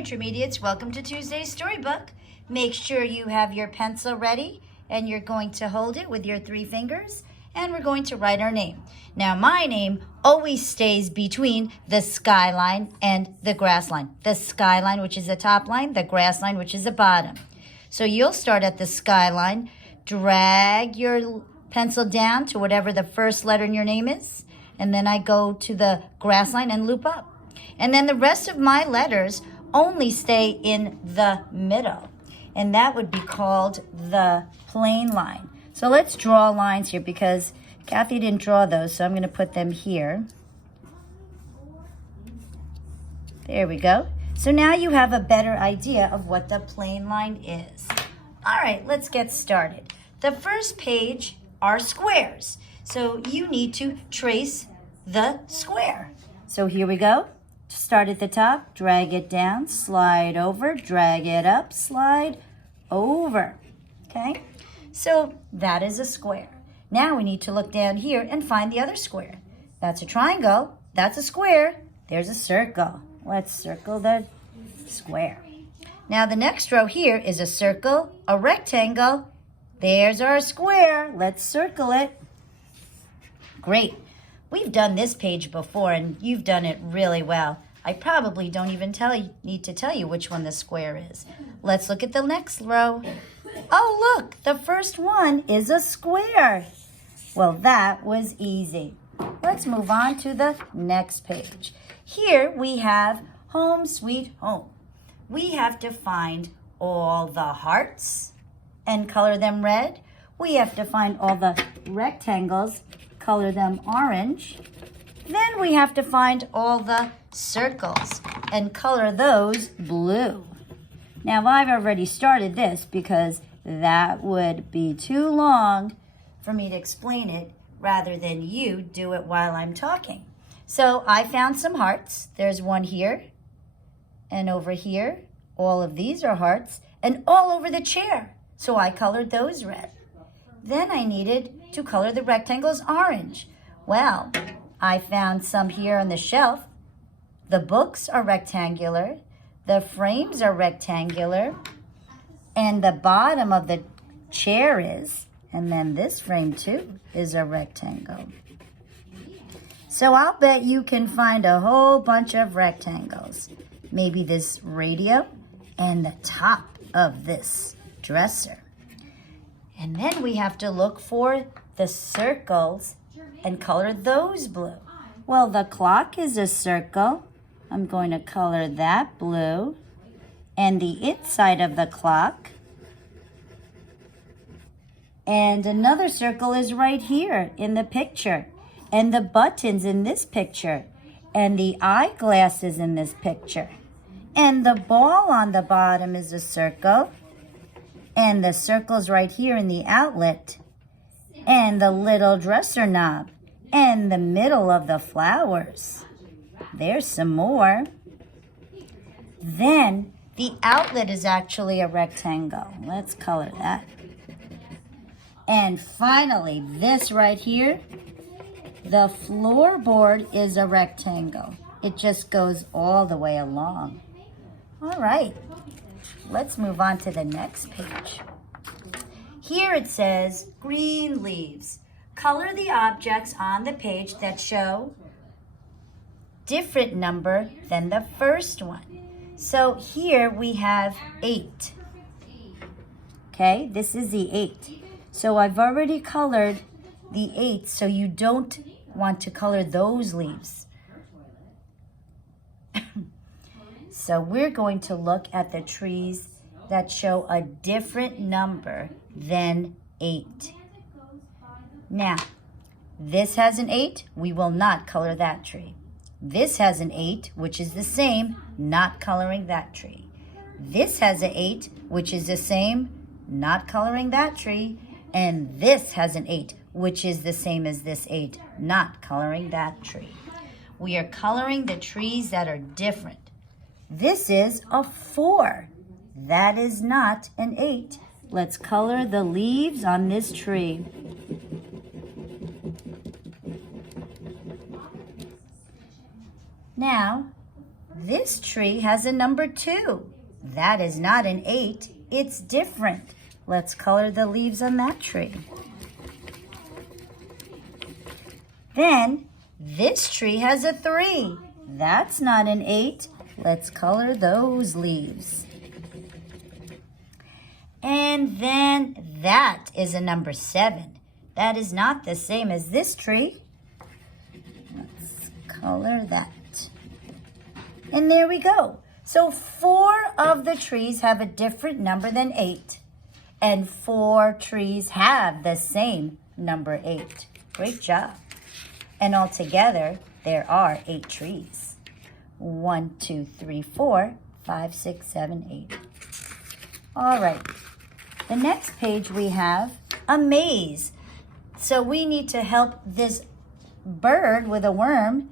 Intermediates, welcome to Tuesday's Storybook. Make sure you have your pencil ready and you're going to hold it with your 3 fingers and we're going to write our name. Now my name always stays between the skyline and the grass line. The skyline, which is the top line, the grass line, which is the bottom. So you'll start at the skyline, drag your pencil down to whatever the first letter in your name is, and then I go to the grass line and loop up. And then the rest of my letters only stay in the middle, and that would be called the plain line. So let's draw lines here because Kathy didn't draw those, so I'm going to put them here. There we go. So now you have a better idea of what the plain line is. All right, let's get started. The first page are squares, so you need to trace the square. So here we go. Start at the top, drag it down, slide over, drag it up, slide over. Okay? So that is a square. Now we need to look down here and find the other square. That's a triangle. That's a square. There's a circle. Let's circle the square. Now the next row here is a circle, a rectangle. There's our square. Let's circle it. Great. We've done this page before and you've done it really well. I probably don't even need to tell you which one the square is. Let's look at the next row. Oh, look, the first one is a square. Well, that was easy. Let's move on to the next page. Here we have Home Sweet Home. We have to find all the hearts and color them red. We have to find all the rectangles, color them orange. Then we have to find all the circles and color those blue. Now I've already started this because that would be too long for me to explain it rather than you do it while I'm talking. So I found some hearts. There's one here and over here. All of these are hearts and all over the chair. So I colored those red. Then I needed to color the rectangles orange. Well, I found some here on the shelf. The books are rectangular. The frames are rectangular. And the bottom of the chair is. And then this frame too is a rectangle. So I'll bet you can find a whole bunch of rectangles. Maybe this radio and the top of this dresser. And then we have to look for the circles and color those blue. Well, the clock is a circle. I'm going to color that blue. And the inside of the clock. And another circle is right here in the picture. And the buttons in this picture. And the eyeglasses in this picture. And the ball on the bottom is a circle. And the circle's right here in the outlet. And the little dresser knob. And the middle of the flowers. There's some more. Then the outlet is actually a rectangle. Let's color that. And finally, this right here, the floorboard is a rectangle. It just goes all the way along. All right. Let's move on to the next page. Here it says green leaves. Color the objects on the page that show different number than the first one. So here we have 8. Okay, this is the 8. So I've already colored the 8, so you don't want to color those leaves. So we're going to look at the trees that show a different number than 8. Now, this has an 8, we will not color that tree. This has an 8, which is the same, not coloring that tree. This has an 8, which is the same, not coloring that tree. And this has an 8, which is the same as this 8, not coloring that tree. We are coloring the trees that are different. This is a 4. That is not an 8. Let's color the leaves on this tree. Now, This tree has a number 2. That is not an 8. It's different. Let's color the leaves on that tree. Then, this tree has a 3. That's not an 8. Let's color those leaves. And then that is a number 7. That is not the same as this tree. Let's color that. And there we go. So 4 of the trees have a different number than 8. And 4 trees have the same number 8. Great job. And altogether, there are 8 trees. 1, 2, 3, 4, 5, 6, 7, 8. All right. The next page we have a maze. So we need to help this bird with a worm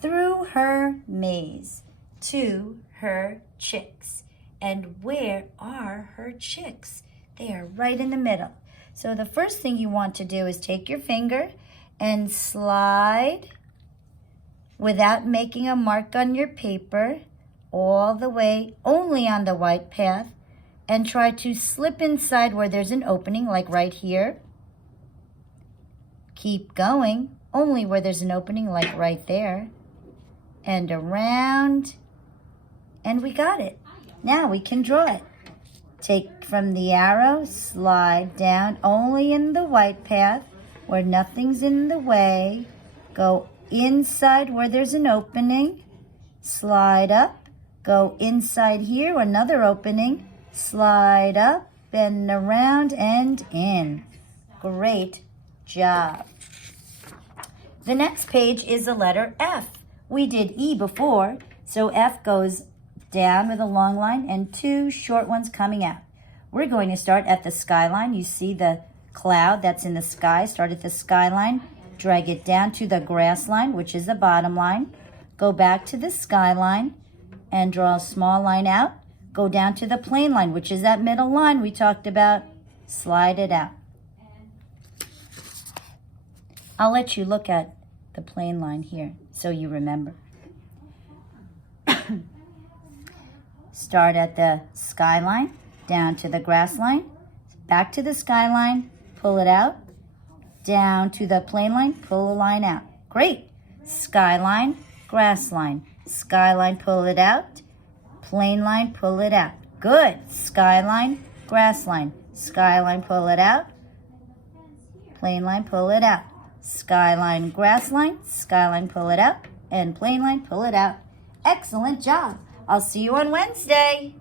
through her maze to her chicks. And where are her chicks? They are right in the middle. So the first thing you want to do is take your finger and slide without making a mark on your paper all the way only on the white path, and try to slip inside where there's an opening, like right here. Keep going, only where there's an opening, like right there. And around, and we got it. Now we can draw it. Take from the arrow, slide down only in the white path where nothing's in the way. Go inside where there's an opening. Slide up. Go inside here, another opening. Slide up and around and in. Great job. The next page is the letter F. We did E before, so F goes down with a long line and 2 short ones coming out. We're going to start at the skyline. You see the cloud that's in the sky. Start at the skyline, drag it down to the grass line, which is the bottom line. Go back to the skyline and draw a small line out. Go down to the plane line, which is that middle line we talked about. Slide it out. I'll let you look at the plane line here so you remember. Start at the skyline, down to the grass line, back to the skyline, pull it out, down to the plane line, pull a line out. Great. Skyline, grass line, skyline, pull it out, plane line, pull it out. Good. Skyline, grass line, skyline, pull it out, plane line, pull it out. Skyline, grass line, skyline, pull it out, and plane line, pull it out. Excellent job. I'll see you on Wednesday.